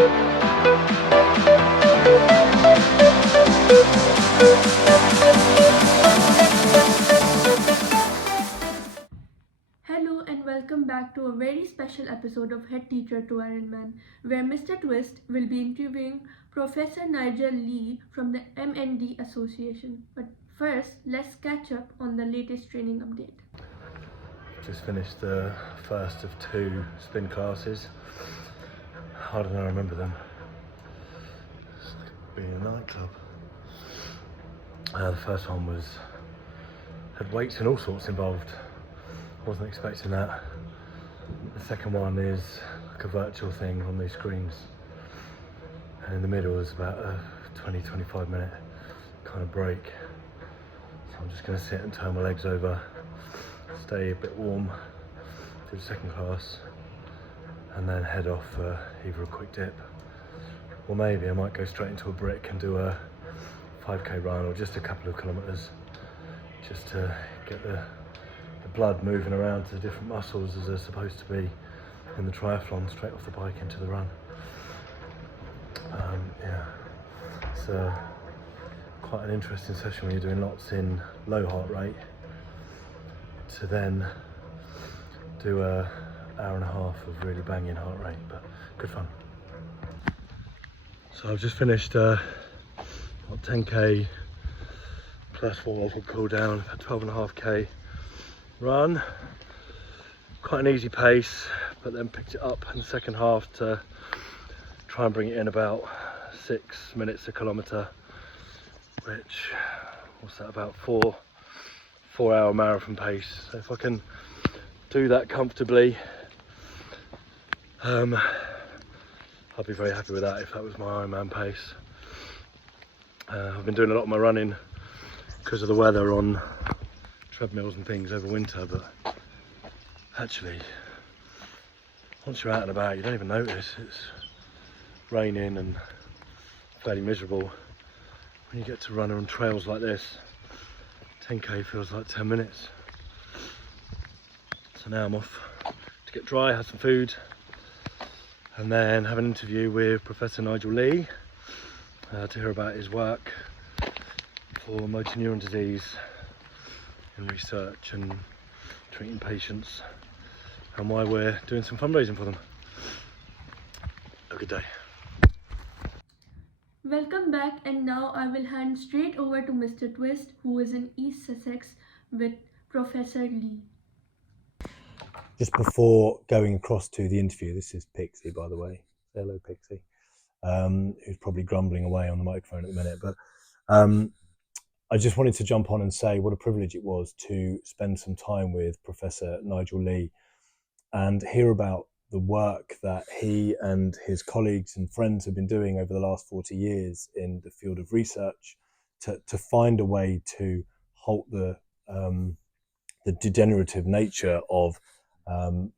Hello and welcome back to a very special episode of Head Teacher to Iron Man, where Mr. Twist will be interviewing Professor Nigel Leigh from the MND Association. But first, let's catch up on the latest training update. Just finished the first of two spin classes. Harder than I remember them. It's like being in a nightclub. The first one had weights and all sorts involved. Wasn't expecting that. The second one is like a virtual thing on these screens. And in the middle is about a 20-25 minute kind of break. So I'm just going to sit and turn my legs over, stay a bit warm, do the second class, and then head off for either a quick dip, or maybe I might go straight into a brick and do a 5k run or just a couple of kilometres, just to get the blood moving around to the different muscles as they're supposed to be in the triathlon, straight off the bike into the run. Yeah, it's quite an interesting session when you're doing lots in low heart rate to then do a hour and a half of really banging heart rate, but good fun. So I've just finished 10k plus what we'll cool down, a 12.5k run. Quite an easy pace, but then picked it up in the second half to try and bring it in about 6 minutes a kilometre, which what's that, about 4-hour marathon pace. So if I can do that comfortably, I'd be very happy with that if that was my Ironman pace. I've been doing a lot of my running because of the weather on treadmills and things over winter, but actually once you're out and about you don't even notice it's raining and fairly miserable. When you get to run on trails like this, 10k feels like 10 minutes. So now I'm off to get dry, have some food, and then have an interview with Professor Nigel Leigh to hear about his work for motor neuron disease and research and treating patients, and why we're doing some fundraising for them. Have a good day. Welcome back, and now I will hand straight over to Mr. Twist, who is in East Sussex with Professor Leigh. Just before going across to the interview, this is Pixie, by the way. Hello, Pixie. Who's probably grumbling away on the microphone at the minute, but I just wanted to jump on and say what a privilege it was to spend some time with Professor Nigel Leigh and hear about the work that he and his colleagues and friends have been doing over the last 40 years in the field of research to find a way to halt the degenerative nature of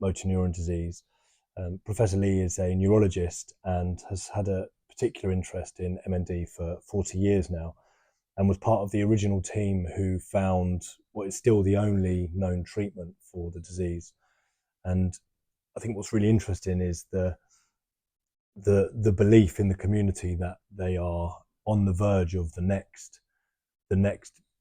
motor neuron disease. Professor Leigh is a neurologist and has had a particular interest in MND for 40 years now, and was part of the original team who found what is still the only known treatment for the disease. And I think what's really interesting is the belief in the community that they are on the verge of the next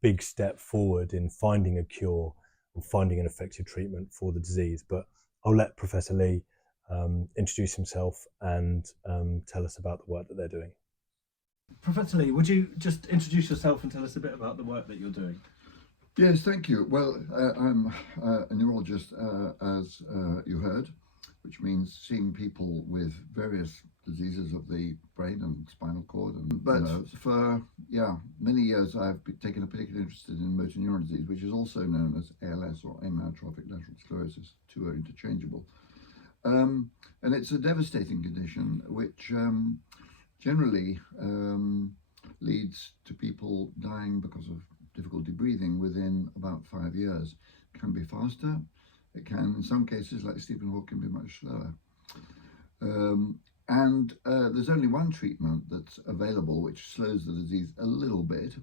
big step forward in finding a cure or finding an effective treatment for the disease. But I'll let Professor Leigh introduce himself and tell us about the work that they're doing. Professor Leigh, would you just introduce yourself and tell us a bit about the work that you're doing? Yes, thank you. Well, I'm a neurologist, as you heard, which means seeing people with various diseases of the brain and spinal cord. But for many years, I've taken a particular interest in motor neuron disease, which is also known as ALS or amyotrophic lateral sclerosis. Two are interchangeable. And it's a devastating condition which generally leads to people dying because of difficulty breathing within about 5 years. It can be faster. It can, in some cases, like Stephen Hawking, be much slower. And there's only one treatment that's available which slows the disease a little bit,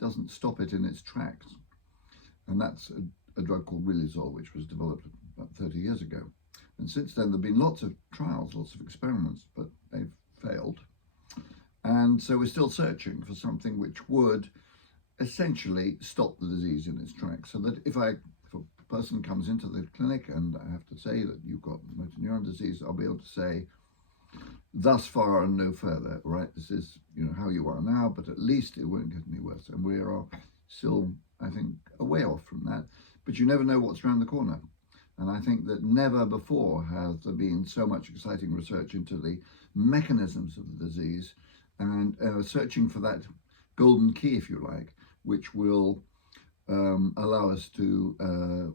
doesn't stop it in its tracks. And that's a drug called Riluzole, which was developed about 30 years ago. And since then, there have been lots of trials, lots of experiments, but they've failed. And so we're still searching for something which would essentially stop the disease in its tracks. So that if a person comes into the clinic and I have to say that you've got motor neuron disease, I'll be able to say, thus far and no further, right? This is, how you are now, but at least it won't get any worse. And we are still, I think, a way off from that. But you never know what's around the corner. And I think that never before has there been so much exciting research into the mechanisms of the disease and searching for that golden key, if you like, which will allow us to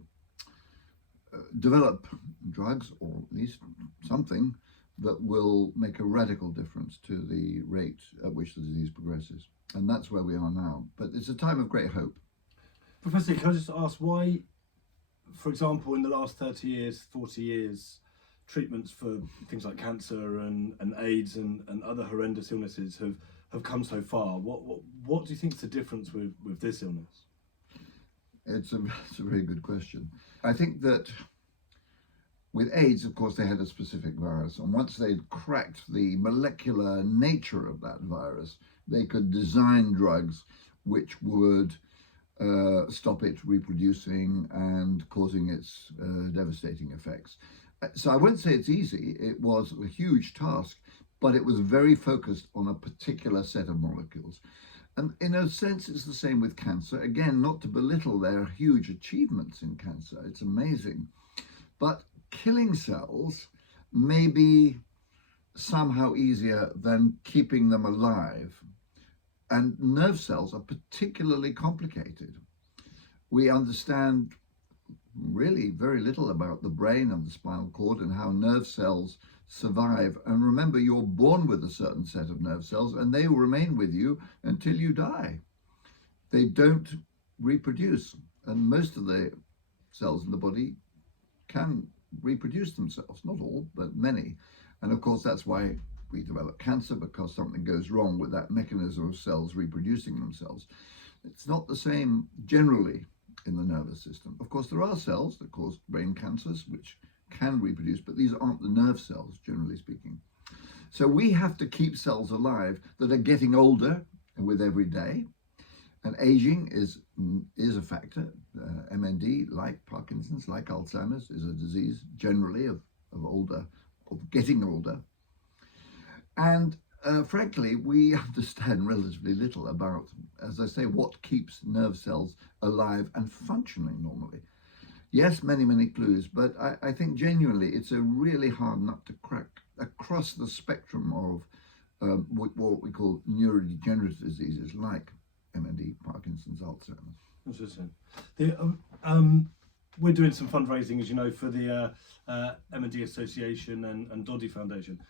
develop drugs, or at least something that will make a radical difference to the rate at which the disease progresses. And that's where we are now. But it's a time of great hope. Professor, can I just ask why, for example, in the last 30 years, 40 years, treatments for things like cancer and AIDS and other horrendous illnesses have come so far? What do you think is the difference with this illness? It's a very good question. I think that with AIDS, of course, they had a specific virus, and once they'd cracked the molecular nature of that virus, they could design drugs which would stop it reproducing and causing its devastating effects. So I won't say it's easy. It was a huge task, but it was very focused on a particular set of molecules. And in a sense, it's the same with cancer. Again, not to belittle their huge achievements in cancer. It's amazing. But killing cells may be somehow easier than keeping them alive. And nerve cells are particularly complicated. We understand really very little about the brain and the spinal cord and how nerve cells survive. And remember, you're born with a certain set of nerve cells and they will remain with you until you die. They don't reproduce. And most of the cells in the body can reproduce themselves. Not all, but many. And of course, that's why we develop cancer, because something goes wrong with that mechanism of cells reproducing themselves. It's not the same generally in the nervous system. Of course, there are cells that cause brain cancers which can reproduce, but these aren't the nerve cells, generally speaking. So we have to keep cells alive that are getting older with every day. And aging is a factor. MND, like Parkinson's, like Alzheimer's, is a disease generally of getting older. And frankly, we understand relatively little about, as I say, what keeps nerve cells alive and functioning normally. Yes, many, many clues, but I think genuinely it's a really hard nut to crack across the spectrum of what we call neurodegenerative diseases like MND, Parkinson's, Alzheimer's. Interesting. We're doing some fundraising, as you know, for the MND Association and Doddy Foundation.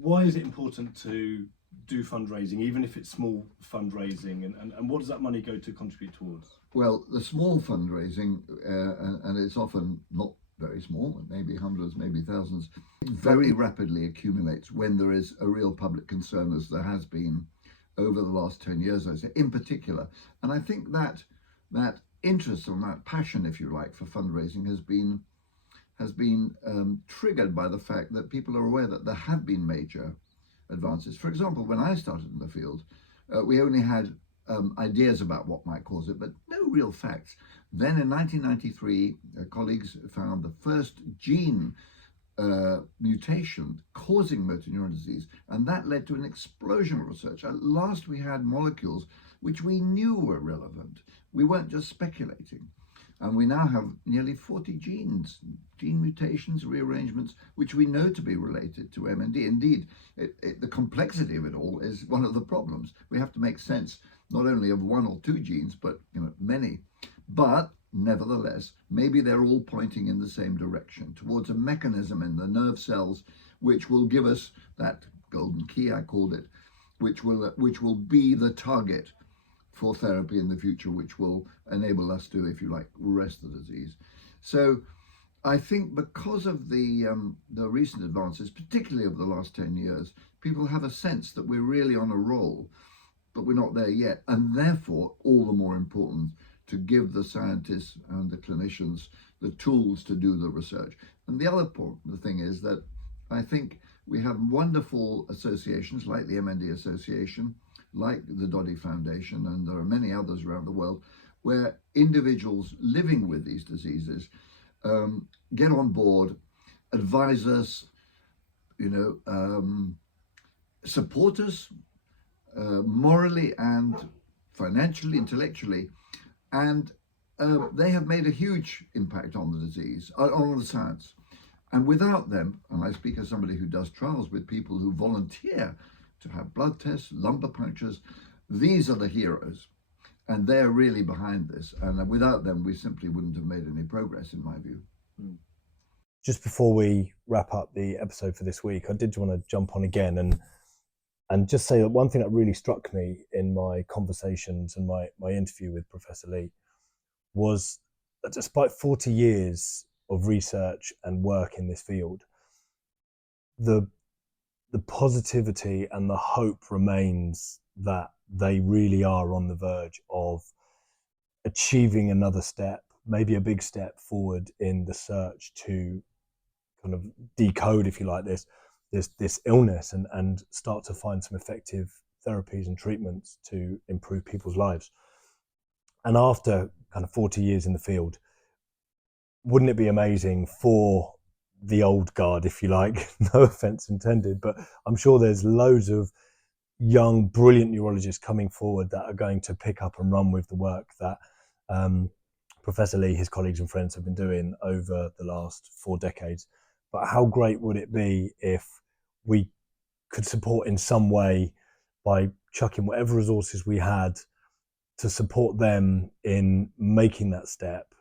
Why is it important to do fundraising, even if it's small fundraising, and what does that money go to contribute towards? Well, the small fundraising, and it's often not very small, maybe hundreds, maybe thousands, very rapidly accumulates when there is a real public concern, as there has been over the last 10 years, I say, in particular. And I think that interest or that passion, if you like, for fundraising has been triggered by the fact that people are aware that there have been major advances. For example, when I started in the field, we only had ideas about what might cause it, but no real facts. Then in 1993, colleagues found the first gene mutation causing motor neuron disease, and that led to an explosion of research. At last we had molecules which we knew were relevant. We weren't just speculating. And we now have nearly 40 gene mutations, rearrangements, which we know to be related to MND. Indeed, the complexity of it all is one of the problems. We have to make sense not only of one or two genes, but many. But nevertheless, maybe they're all pointing in the same direction, towards a mechanism in the nerve cells, which will give us that golden key, I called it, which will be the target for therapy in the future, which will enable us to, if you like, arrest the disease. So I think because of the recent advances, particularly over the last 10 years, people have a sense that we're really on a roll, but we're not there yet. And therefore, all the more important to give the scientists and the clinicians the tools to do the research. And the other thing is that I think we have wonderful associations like the MND Association, like the Doddy Foundation, and there are many others around the world, where individuals living with these diseases get on board, advise us, support us morally and financially, intellectually, and they have made a huge impact on the disease, on the science. And without them, and I speak as somebody who does trials with people who volunteer to have blood tests, lumbar punctures, these are the heroes. And they're really behind this. And without them, we simply wouldn't have made any progress, in my view. Just before we wrap up the episode for this week, I did want to jump on again and just say that one thing that really struck me in my conversations and my interview with Professor Leigh was that despite 40 years of research and work in this field, the positivity and the hope remains that they really are on the verge of achieving another step, maybe a big step forward in the search to kind of decode, if you like, this illness and start to find some effective therapies and treatments to improve people's lives. And after kind of 40 years in the field, wouldn't it be amazing for the old guard, if you like, no offense intended, but I'm sure there's loads of young, brilliant neurologists coming forward that are going to pick up and run with the work that Professor Leigh, his colleagues and friends have been doing over the last 4 decades. But how great would it be if we could support in some way by chucking whatever resources we had to support them in making that step,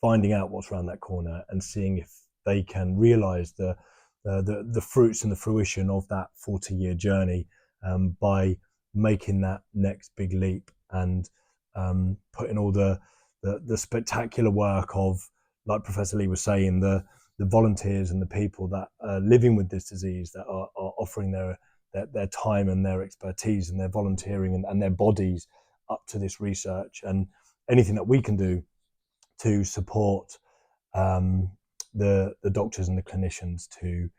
finding out what's around that corner and seeing if they can realise the fruits and the fruition of that 40-year journey by making that next big leap and putting all the spectacular work of, like Professor Leigh was saying, the volunteers and the people that are living with this disease, that are offering their time and their expertise and their volunteering and their bodies up to this research, and anything that we can do to support the doctors and the clinicians to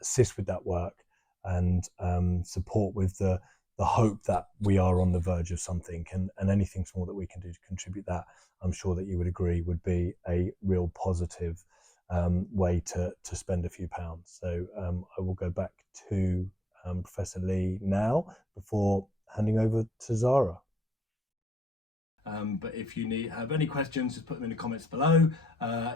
assist with that work and support with the hope that we are on the verge of something, and anything small that we can do to contribute that, I'm sure that you would agree would be a real positive way to spend a few pounds. So I will go back to Professor Leigh now before handing over to Zara. But if you have any questions, just put them in the comments below.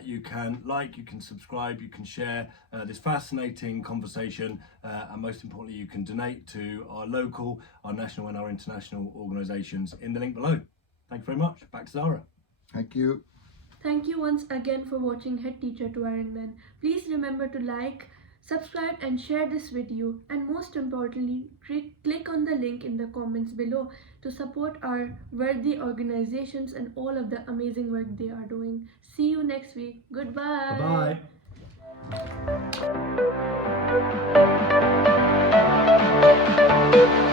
You can you can subscribe, you can share this fascinating conversation, and most importantly, you can donate to our local, our national and our international organisations in the link below. Thank you very much. Back to Zara. Thank you. Thank you once again for watching Head Teacher to Iron Man. Please remember to like, subscribe and share this video, and most importantly, click on the link in the comments below to support our worthy organizations and all of the amazing work they are doing. See you next week. Goodbye. Bye-bye.